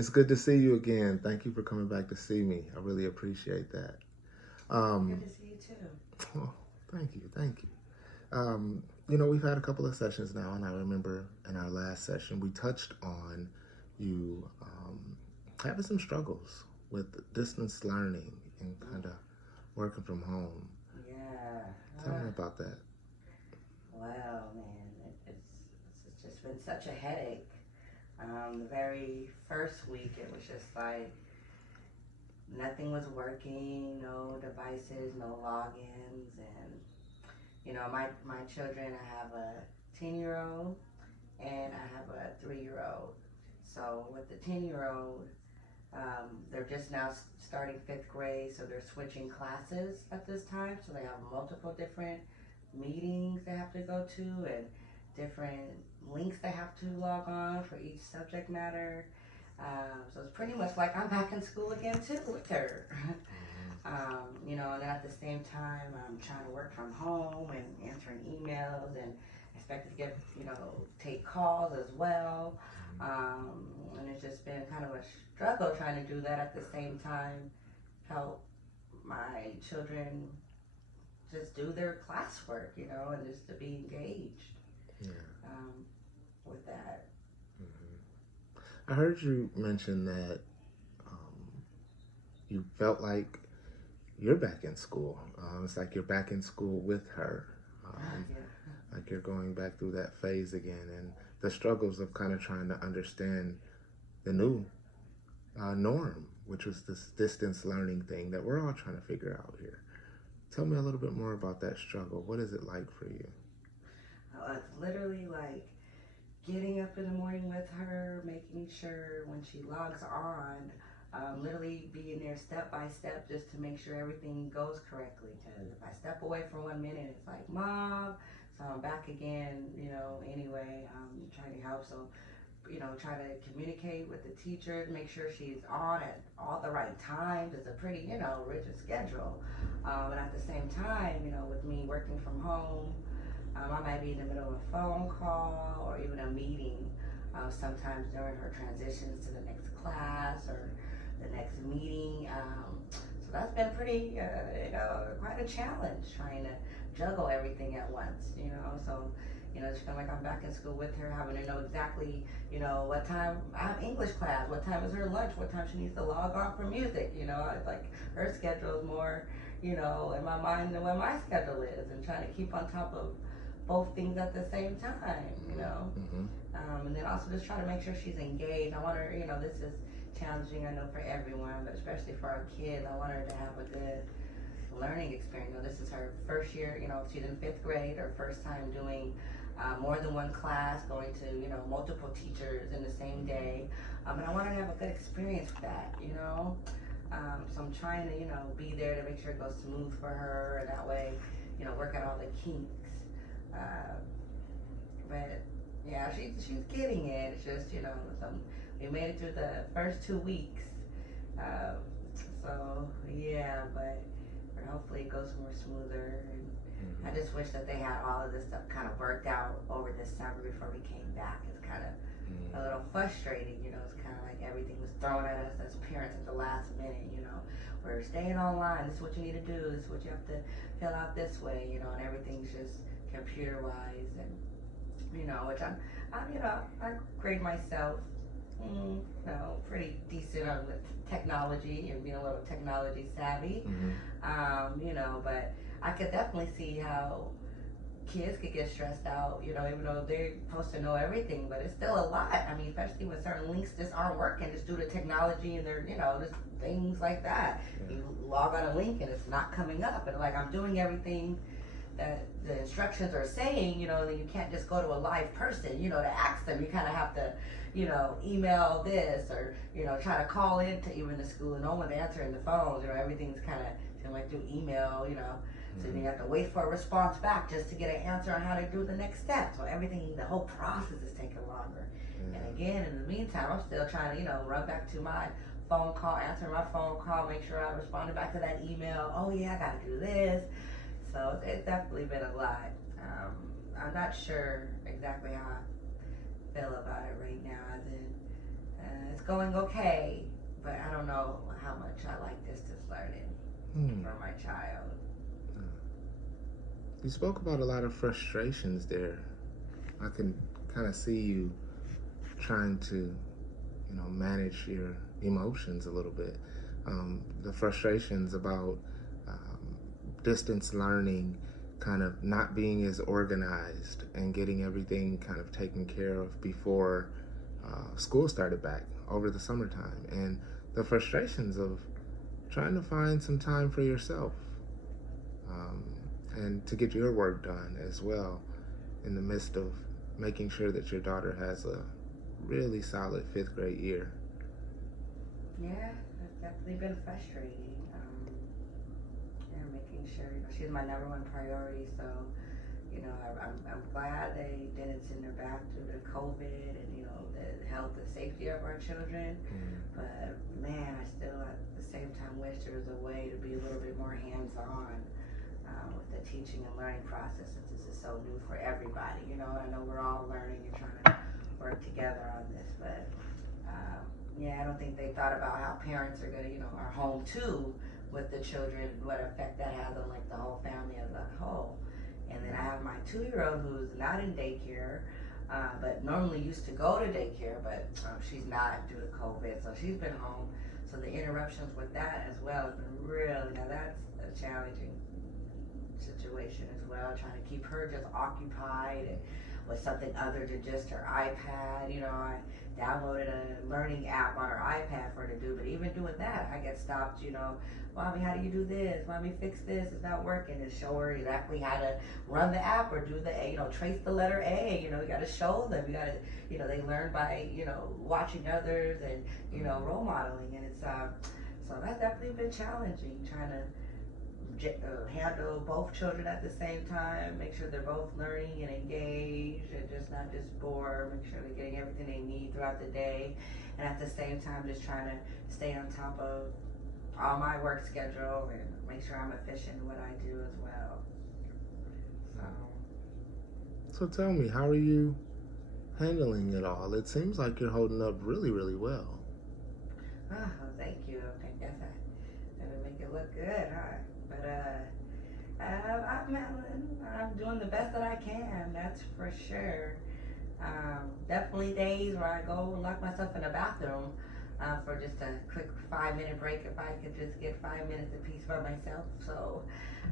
It's good to see you again. Thank you for coming back to see me. I really appreciate that. Good Um, to see you too. oh, thank you, thank you. We've had a couple of sessions now, and I remember in our last session we touched on you having some struggles with distance learning and kind of working from home. Yeah. Tell me about that. Wow, man, it's just been such a headache. The very first week, it was just like nothing was working, no devices, no logins, and my children. I have a 10-year-old and I have a 3-year-old. So with the 10-year-old, they're just now starting fifth grade, so they're switching classes at this time. So they have multiple different meetings they have to go to and different links they have to log on for each subject matter. So it's pretty much like I'm back in school again too with her. And at the same time, I'm trying to work from home and answering emails and expected to get, take calls as well. And it's just been kind of a struggle trying to do that at the same time, help my children just do their classwork, and just to be engaged Yeah. um, with that. I heard you mention that um, you felt like you're back in school. It's like you're back in school with her. Um, Yeah. like you're going back through that phase again, and the struggles of kind of trying to understand the new norm, which was this distance learning thing that we're all trying to figure out here. Tell me a little bit more about that struggle. What is it like for you? It's literally like getting up in the morning with her, making sure when she logs on, literally being there step by step just to make sure everything goes correctly. Because if I step away for 1 minute, it's like, Mom, so I'm back again, anyway, trying to help. So, try to communicate with the teacher, make sure she's on at all the right times. It's a pretty, rigid schedule. And at the same time, with me working from home, I might be in the middle of a phone call or even a meeting sometimes during her transitions to the next class or the next meeting. So that's been pretty, quite a challenge trying to juggle everything at once, So, it's kind of like I'm back in school with her, having to know exactly, what time I have English class, what time is her lunch, what time she needs to log on for music, It's like her schedule is more, in my mind than what my schedule is, and trying to keep on top of both things at the same time. Mm-hmm. And then also just try to make sure she's engaged. I want her, this is challenging, I know, for everyone, but especially for our kids. I want her to have a good learning experience. This is her first year, she's in fifth grade, her first time doing more than one class, going to, multiple teachers in the same day. And I want her to have a good experience with that. So I'm trying to, be there to make sure it goes smooth for her, and that way, work out all the kinks. Uh, but yeah, she's getting it. It's just we made it through the first 2 weeks. Um, so yeah, but hopefully it goes more smoother. And I Mm-hmm. just wish that they had all of this stuff kind of worked out over this summer before we came back. It's kind of a little frustrating, It's kind of like everything was thrown at us as parents at the last minute, We're staying online. This is what you need to do. This is what you have to fill out this way, and everything's just computer wise, and which I grade myself, pretty decent on with technology and being a little technology savvy, Mm-hmm. but I could definitely see how kids could get stressed out, even though they're supposed to know everything, but it's still a lot. I mean, especially when certain links just aren't working just due to technology and they're, just things like that. Yeah. You log on a link and it's not coming up, and like I'm doing everything that the instructions are saying, that you can't just go to a live person, to ask them. You kind of have to, email this or, try to call into even the school, and no one's answering the phones. Everything's kind of like through email. So then you have to wait for a response back just to get an answer on how to do the next step. So everything, the whole process is taking longer. Yeah. And again, in the meantime, I'm still trying to, run back to my phone call, answer my phone call, make sure I responded back to that email. Oh yeah, I got to do this. So it's definitely been a lot. I'm not sure exactly how I feel about it right now, as in It's going okay, but I don't know how much I like distance learning Hmm. for my child. You spoke about a lot of frustrations there. I can kind of see you trying to, manage your emotions a little bit. The frustrations about distance learning, kind of not being as organized and getting everything kind of taken care of before school started back over the summertime, and the frustrations of trying to find some time for yourself, um, and to get your work done as well in the midst of making sure that your daughter has a really solid fifth grade year. Yeah, it's definitely been frustrating. Yeah, making sure, she's my number one priority, so I'm glad they didn't send her back due to COVID and the health and safety of our children. Mm. But man, I still at the same time wish there was a way to be a little bit more hands-on with the teaching and learning process, since this is so new for everybody. I know we're all learning and trying to work together on this, but yeah, I don't think they thought about how parents are gonna, are home too with the children, what effect that has on like the whole family as a whole. And then I have my 2-year-old who's not in daycare, but normally used to go to daycare, but she's not due to COVID, so she's been home. So the interruptions with that as well have been really, now that's a challenging situation as well, trying to keep her just occupied and with something other than just her iPad. I downloaded a learning app on her iPad for her to do, but even doing that, I get stopped. Mommy, how do you do this? Mommy, fix this. It's not working. And show her exactly how to run the app or do the A. Trace the letter A. You got to show them. You got to, they learn by watching others and role modeling, and it's so that's definitely been challenging trying to handle both children at the same time, make sure they're both learning and engaged and just not just bored, make sure they're getting everything they need throughout the day, and at the same time just trying to stay on top of all my work schedule and make sure I'm efficient in what I do as well. So tell me, how are you handling it all? It seems like you're holding up really, really well. Oh, thank you. I guess I didn't make it look good, huh? But I'm doing the best that I can. That's for sure. Definitely days where I go and lock myself in the bathroom for just a quick 5-minute break if I could just get 5 minutes of peace by myself. So,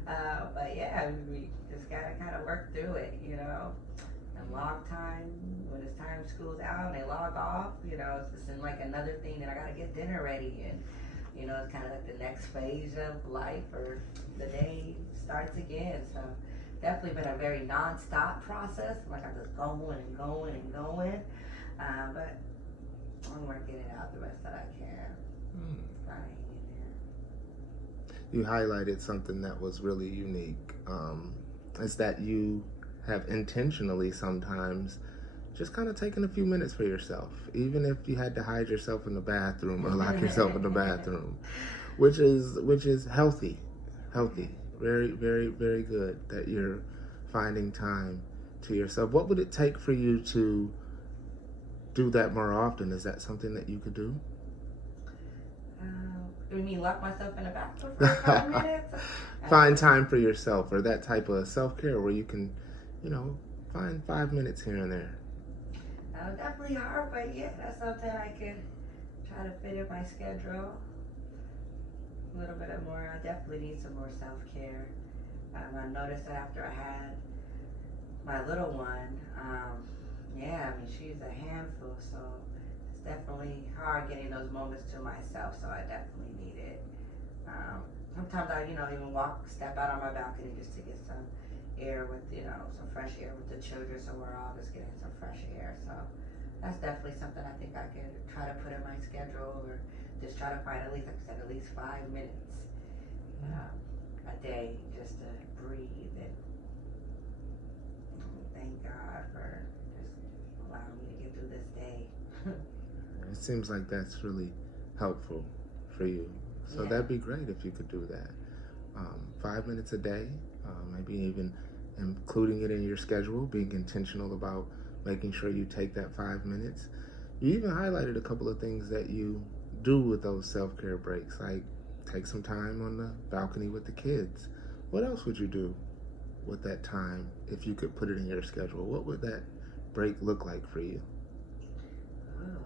but yeah, we just gotta kind of work through it, And log time when it's time school's out and they log off, it's just in like another thing that I gotta get dinner ready and. It's kind of like the next phase of life, or the day starts again. So definitely been a very non-stop process. Like I'm just going and going and going. But I'm working it out the best that I can. Trying to hang in there. You highlighted something that was really unique. Is that you have intentionally sometimes just kind of taking a few minutes for yourself, even if you had to hide yourself in the bathroom or lock yourself in the bathroom, which is healthy, very, very, very good that you're finding time to yourself. What would it take for you to do that more often? Is that something that you could do? You mean lock myself in the bathroom for 5 minutes? Find time for yourself, or that type of self-care where you can, find 5 minutes here and there. Definitely hard, but yeah, that's something I could try to fit in my schedule. A little bit of more. I definitely need some more self-care. I noticed that after I had my little one, she's a handful, so it's definitely hard getting those moments to myself, so I definitely need it. Sometimes I, even step out on my balcony just to get some air with, some fresh air with the children, so we're all just getting some fresh air. So that's definitely something I think I could try to put in my schedule, or just try to find at least, like I said, at least 5 minutes a day just to breathe and thank God for just allowing me to get through this day. It seems like that's really helpful for you. So Yeah. that'd be great if you could do that. 5 minutes a day, maybe even including it in your schedule, being intentional about making sure you take that 5 minutes. You even highlighted a couple of things that you do with those self-care breaks, like take some time on the balcony with the kids. What else would you do with that time if you could put it in your schedule? What would that break look like for you? Ooh,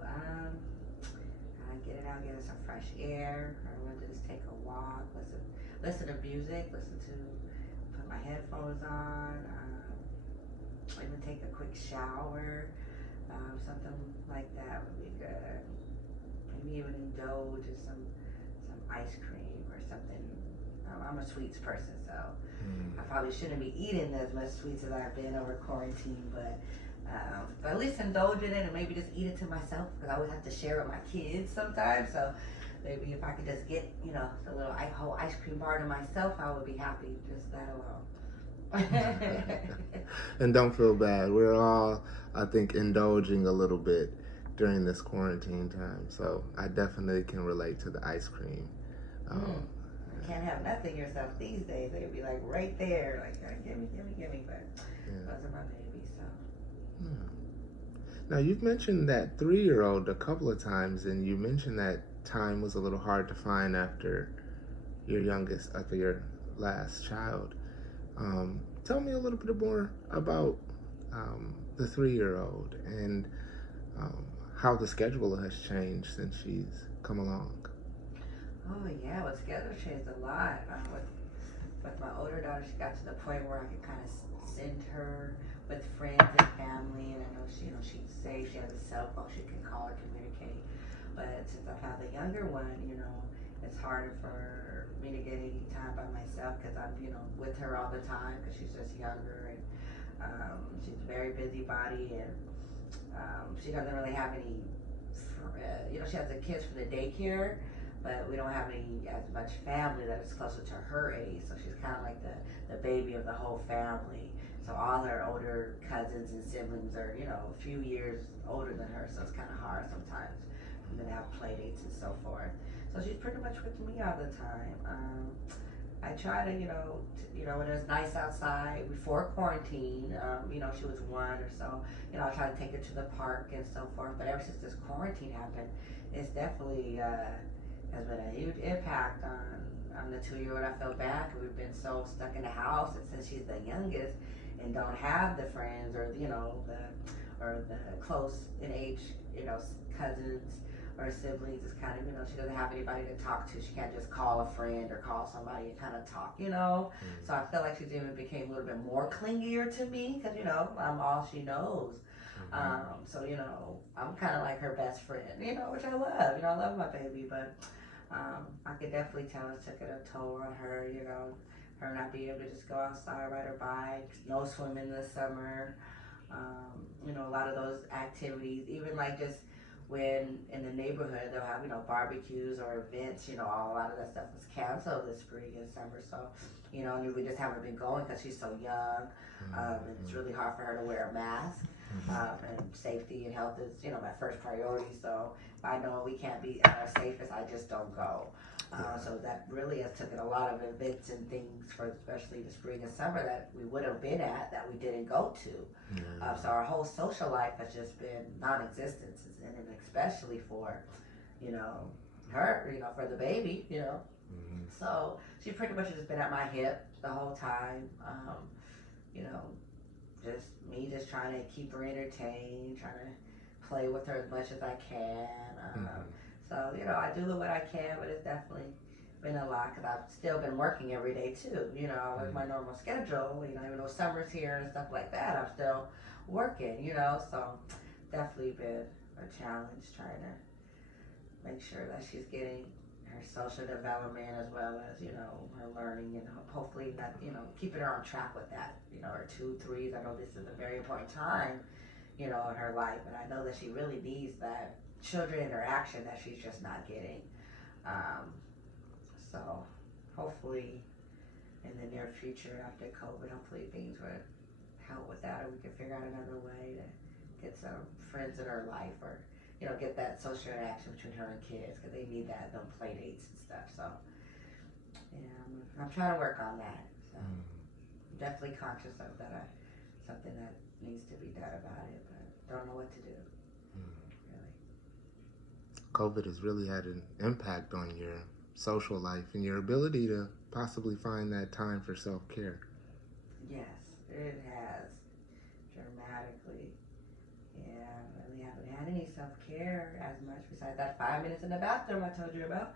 get it out, get us some fresh air. I want to just take a walk, listen to music, put my headphones on, even take a quick shower. Something like that would be good. Maybe even indulge in some ice cream or something. I'm a sweets person, so Mm. I probably shouldn't be eating as much sweets as I've been over quarantine, but at least indulge in it and maybe just eat it to myself because I always have to share with my kids sometimes. So maybe if I could just get, the little whole ice cream bar to myself, I would be happy just that alone. And don't feel bad. We're all, I think, indulging a little bit during this quarantine time. So I definitely can relate to the ice cream. Mm. Um, Can't have nothing yourself these days. They'd be like right there, like give me. But yeah. those are my babies, so. Yeah. Now, you've mentioned that 3-year-old a couple of times, and you mentioned that time was a little hard to find after your last child. Tell me a little bit more about the 3-year-old and um, how the schedule has changed since she's come along. Oh yeah, well, schedule changed a lot. With my older daughter, she got to the point where I could kind of send her with friends and family, and I know she's safe. She has a cell phone; she can call or communicate. But since I've had the younger one, it's harder for me to get any time by myself because I'm, with her all the time because she's just younger and she's a very busybody and she doesn't really have any. She has the kids from the daycare, but we don't have any as much family that is closer to her age. So she's kind of like the baby of the whole family. So all her older cousins and siblings are, a few years older than her. So it's kind of hard sometimes for them to have play dates and so forth. So she's pretty much with me all the time. I try to, when it's nice outside before quarantine, she was 1 or so, I try to take her to the park and so forth. But ever since this quarantine happened, it's definitely has been a huge impact on the 2-year-old. I feel bad because we've been so stuck in the house, and since she's the youngest and don't have the friends or the close in age, cousins or siblings, is kind of, she doesn't have anybody to talk to. She can't just call a friend or call somebody and kind of talk. Mm. So I feel like she's even became a little bit more clingier to me because, I'm all she knows. Mm-hmm. I'm kind of like her best friend, which I love. I love my baby, but I could definitely tell it took a toll on her, her not being able to just go outside, ride her bike, no swimming this summer. A lot of those activities, even like just when in the neighborhood they'll have, barbecues or events, a lot of that stuff was canceled this spring and summer. So, and we just haven't been going because she's so young. And it's really hard for her to wear a mask. And safety and health is, my first priority. So I know we can't be at our safest. I just don't go. So that really has taken a lot of events and things for especially the spring and summer that we would have been at that we didn't go to. So our whole social life has just been non-existent, and especially for, her, for the baby. So she pretty much has been at my hip the whole time. You know, just me just trying to keep her entertained, trying to play with her as much as I can. So, I do what I can, but it's definitely been a lot because I've still been working every day too. I work my normal schedule, even though summer's here and stuff like that, I'm still working, so definitely been a challenge trying to make sure that she's getting her social development as well as, her learning and hopefully not, keeping her on track with that, her 2, 3s. I know this is a very important time, in her life, and I know that she really needs that children interaction that she's just not getting. So hopefully in the near future after COVID, hopefully things would help with that, or we can figure out another way to get some friends in her life, or get that social interaction between her and kids because they need that, them play dates and stuff. So yeah, I'm trying to work on that. So I'm definitely conscious of that, something that needs to be done about it, but don't know what to do. Really. COVID has really had an impact on your social life and your ability to possibly find that time for self-care. Yes, it has dramatically. Yeah, I really haven't had any self care as much besides that 5 minutes in the bathroom I told you about.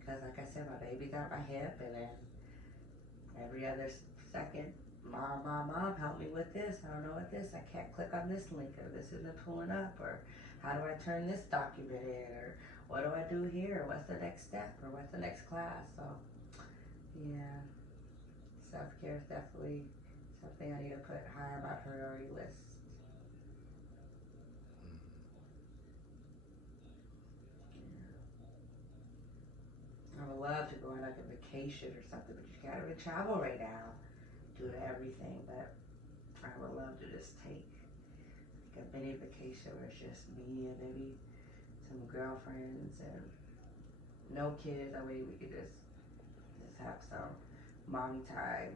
Because, like I said, my baby's at my hip, and then every other second, mom, help me with this. I don't know what this. I can't click on this link, or this isn't pulling up, or how do I turn this document in, or what do I do here? What's the next step, or what's the next class? So, yeah, self care is definitely something I need to put high on my priority list. I would love to go on like a vacation or something, but you can't even travel right now due to everything. But I would love to just take like a mini vacation where it's just me and maybe some girlfriends and no kids. That way we could just have some mommy time,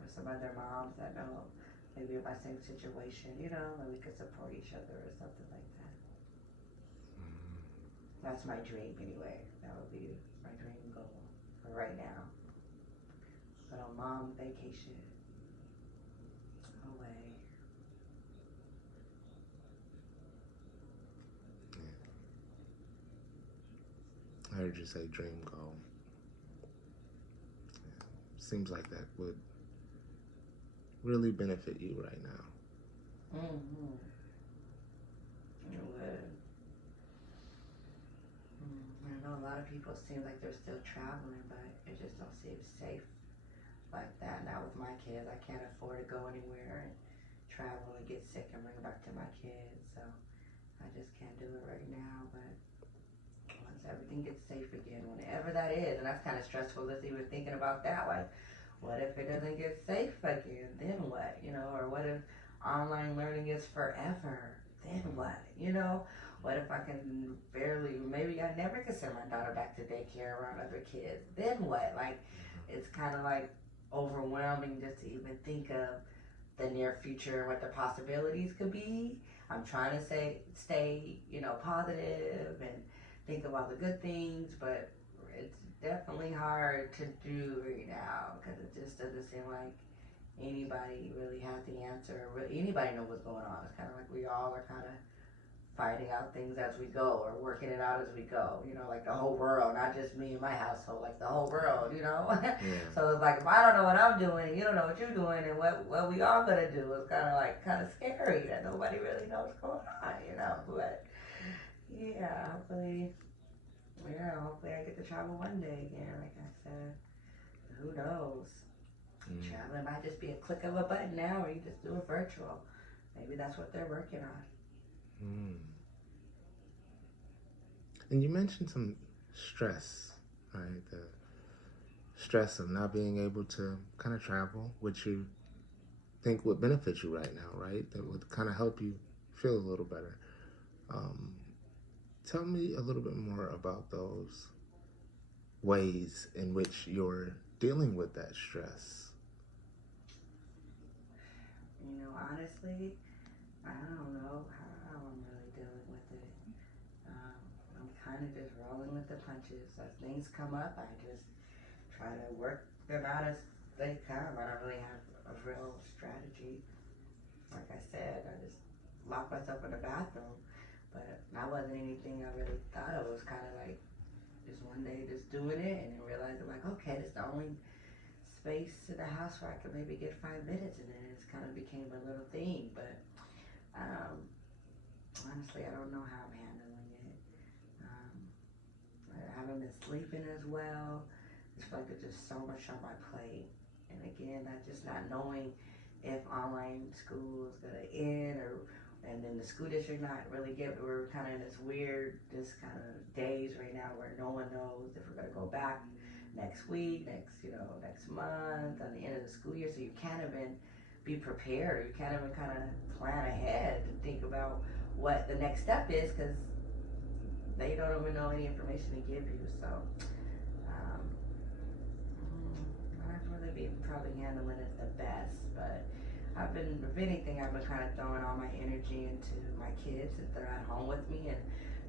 with some other moms that know maybe in my same situation, and we could support each other or something like that. That's my dream anyway. That would be my dream goal for right now. But on mom vacation away. I heard you say dream goal. Yeah. Seems like that would really benefit you right now. Mm-hmm. It would. I know a lot of people seem like they're still traveling, but it just don't seem safe like that. Now with my kids, I can't afford to go anywhere and travel and get sick and bring it back to my kids. So I just can't do it right now. But once everything gets safe again, whenever that is, and that's kind of stressful just even thinking about that. Like, what if it doesn't get safe again? Then what? Or what if online learning is forever? Then what? What if I can barely, maybe I never can send my daughter back to daycare around other kids? Then what? Like, it's kind of like overwhelming just to even think of the near future and what the possibilities could be. I'm trying to stay, positive and think of all the good things, but it's definitely hard to do right now because it just doesn't seem like anybody really has the answer. Anybody know what's going on. It's kind of like we all are kind of finding out things as we go or working it out as we go, like the whole world, not just me and my household, like the whole world, Yeah. So it's like if I don't know what I'm doing and you don't know what you're doing and what we all gonna do, it's kind of scary that nobody really knows what's going on, but hopefully I get to travel one day again, like I said. Who knows? Traveling might just be a click of a button now, or you just do it virtual. Maybe that's what they're working on. And you mentioned some stress, right? The stress of not being able to kind of travel, which you think would benefit you right now, right? That would kind of help you feel a little better. Tell me a little bit more about those ways in which you're dealing with that stress. Honestly, I don't know how I'm really dealing with it. I'm kind of just rolling with the punches. As things come up, I just try to work them out as they come. I don't really have a real strategy. Like I said, I just lock myself in the bathroom. But that wasn't anything I really thought of. It was kind of like just one day just doing it and then realizing like, okay, this is the only space in the house where I could maybe get 5 minutes, and then it's kind of became a little thing. But honestly, I don't know how I'm handling it. I haven't been sleeping as well. I just feel like there's just so much on my plate. And again, that just not knowing if online school is gonna end and then the school district not really we're kind of in this kind of days right now where no one knows if we're gonna go back next week, next month, at the end of the school year. So you can't even be prepared. You can't even kind of plan ahead and think about what the next step is because they don't even know any information to give you. So I have really been probably handling it the best, but if anything, I've been kind of throwing all my energy into my kids since they're at home with me and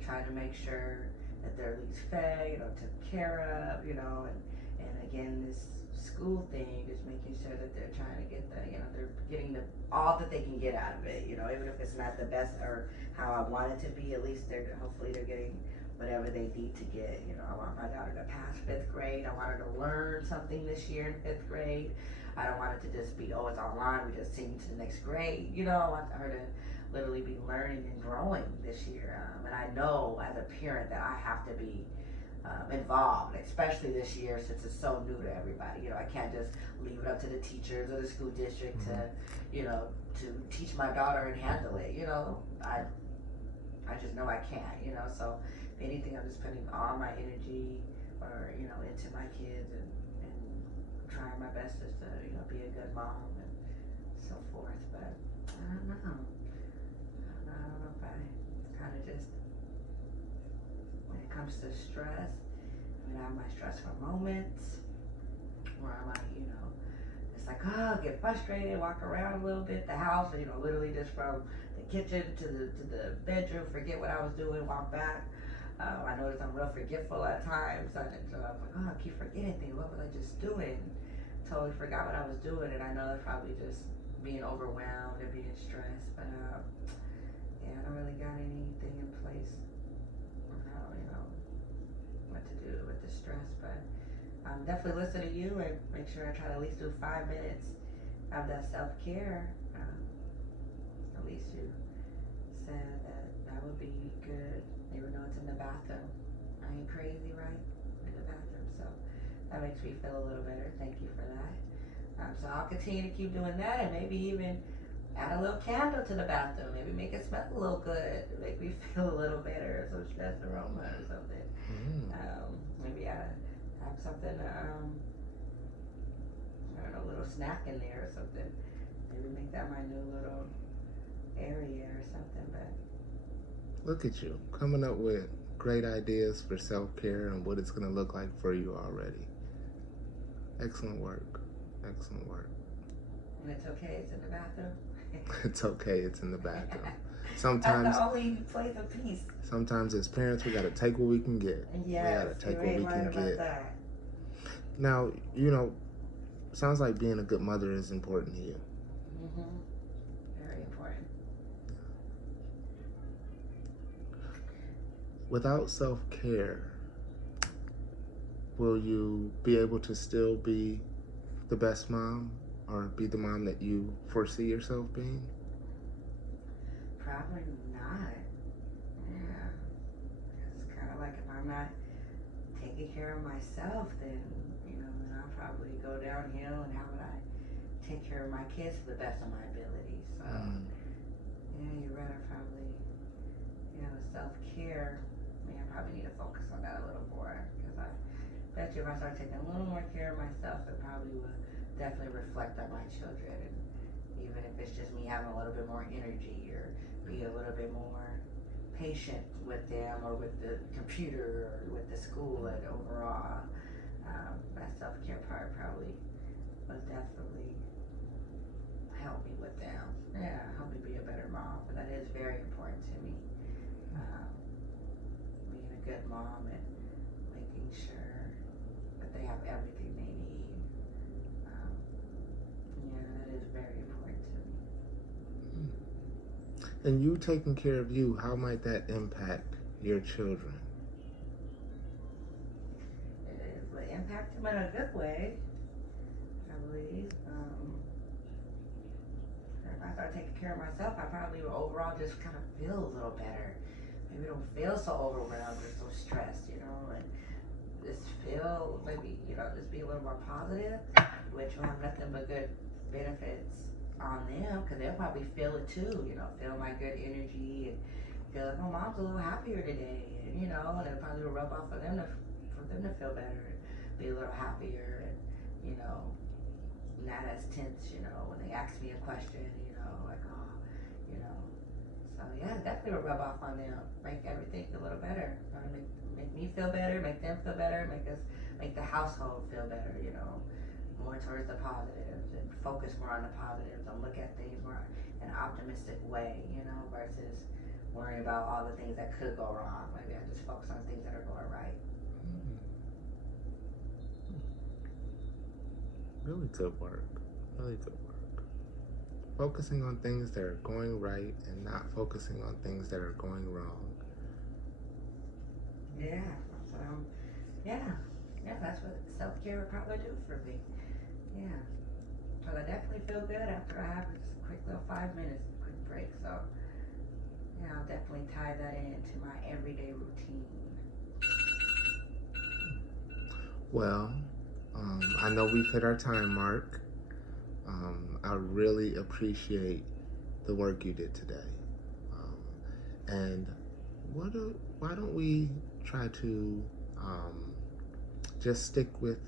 trying to make sure that they're at least fed, taken care of, and again, this school thing is making sure that they're trying to get they're getting all that they can get out of it, even if it's not the best or how I want it to be, at least hopefully they're getting whatever they need to get. I want my daughter to pass 5th grade. I want her to learn something this year in 5th grade. I don't want it to just be, oh, it's online, we just sing to the next grade. I want her to literally be learning and growing this year. And I know as a parent that I have to be involved, especially this year since it's so new to everybody. I can't just leave it up to the teachers or the school district to teach my daughter and handle it. I just know I can't. So if anything, I'm just putting all my energy or into my kids and trying my best just to be a good mom and so forth. But I don't know. I don't know if I kind of just, when it comes to stress, I have my stressful moments where I'm like, it's like, get frustrated, walk around a little bit, the house, literally just from the kitchen to the bedroom, forget what I was doing, walk back. I notice I'm real forgetful at times, so I'm like, I keep forgetting things. What was I just doing? Totally forgot what I was doing, and I know that's probably just being overwhelmed and being stressed. But yeah, I don't really got anything in place on how what to do with the stress. But definitely listen to you and make sure I try to at least do 5 minutes of that self-care. At least you said that would be good, even though it's in the bathroom. I ain't crazy, right? In the bathroom, so that makes me feel a little better. Thank you for that. So I'll continue to keep doing that, and maybe even add a little candle to the bathroom. Maybe make it smell a little good, make me feel a little better, some stress aroma or something. Maybe have something, I don't know, a little snack in there or something. Maybe make that my new little area or something. But Look at you, coming up with great ideas for self-care and what it's going to look like for you already. Excellent work. Excellent work. And it's okay, it's in the bathroom. It's okay, it's in the bathroom. That's Sometimes, the only place of peace. sometimes as parents, we got to take what we can get. Yes, we got to take you're what we right can about get. that. Now, sounds like being a good mother is important to you. Very important. Without self-care, will you be able to still be the best mom or be the mom that you foresee yourself being? Probably not. Yeah. It's kind of like if I'm not taking care of myself, then, then I'll probably go downhill, and how would I take care of my kids to the best of my ability? So, yeah, you're right. I probably, self-care, I probably need to focus on that a little more, because I bet you if I start taking a little more care of myself, it probably will definitely reflect on my children. And even if it's just me having a little bit more energy or be a little bit more patient with them or with the computer or with the school and overall, that self-care part probably will definitely help me with them. Yeah, help me be a better mom. But that is very important to me. Being a good mom and making sure that they have everything they need. That is very important to me. And you taking care of you, how might that impact your children? It will impact them in a good way, I believe. If I start taking care of myself, I probably will overall just kind of feel a little better. Maybe don't feel so overwhelmed or so stressed, and just feel maybe, just be a little more positive, which will have nothing but good benefits on them, because they'll probably feel it too, feel my good energy and feel like, oh, mom's a little happier today, and and it'll probably rub off for them to feel better and be a little happier and not as tense, when they ask me a question, like, oh, so yeah, definitely will rub off on them, make everything a little better, make me feel better, make them feel better, make the household feel better, more towards the positives and focus more on the positives and look at things more in an optimistic way, versus worrying about all the things that could go wrong. Maybe I just focus on things that are going right. Really good work. Really good work. Focusing on things that are going right and not focusing on things that are going wrong. Yeah. So, that's what self-care would probably do for me. Yeah. But I definitely feel good after I have just a quick little 5 minutes, quick break. So, yeah, I'll definitely tie that into my everyday routine. Well, I know we've hit our time mark. I really appreciate the work you did today. And why don't we try to just stick with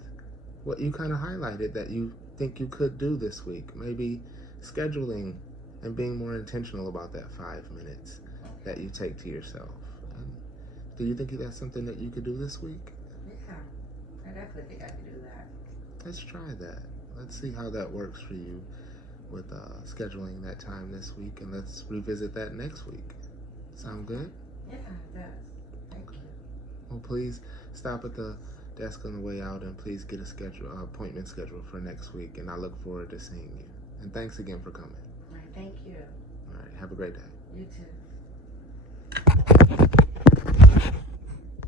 what you kind of highlighted that you think you could do this week? Maybe scheduling and being more intentional about that 5 minutes that you take to yourself. And do you think that's something that you could do this week? Yeah, I definitely think I could do that. Let's try that. Let's see how that works for you with scheduling that time this week, and let's revisit that next week. Sound good? Yeah, it does. Thank you. Well, please stop at the desk on the way out, and please get a appointment scheduled for next week, and I look forward to seeing you. And thanks again for coming. All right, thank you. All right, have a great day. You too.